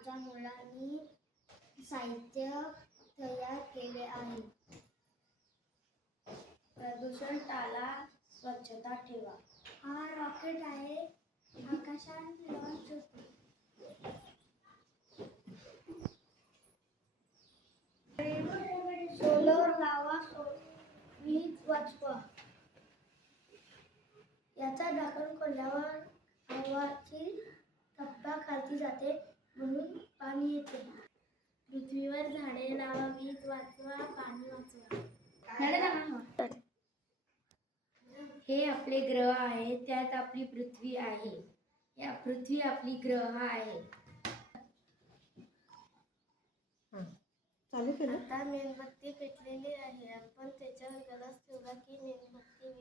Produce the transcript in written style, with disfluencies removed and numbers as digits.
माझ्या मुलांनी साहित्य तयार केले आहे. प्रदूषण टाळा, स्वच्छता ठेवा. हा रॉकेट आहे, आकाशात लॉन्च होतो. सोलर लावा, वीज वाचवा. याचा ढाकण खोलल्यावर हवाची टप्पा खाली जाते म्हणून पाणी येते. पृथ्वीवर झाडे लावा, वीज वाचवा, पाणी वाचवा. हे आपले ग्रह आहे, त्यात आपली पृथ्वी आहे. या पृथ्वी आपली ग्रह आहे. चालू केलं. आता मेणबत्ती पेटलेली आहे. आपण त्याच्यावर गलास ठेवला की मेणबत्ती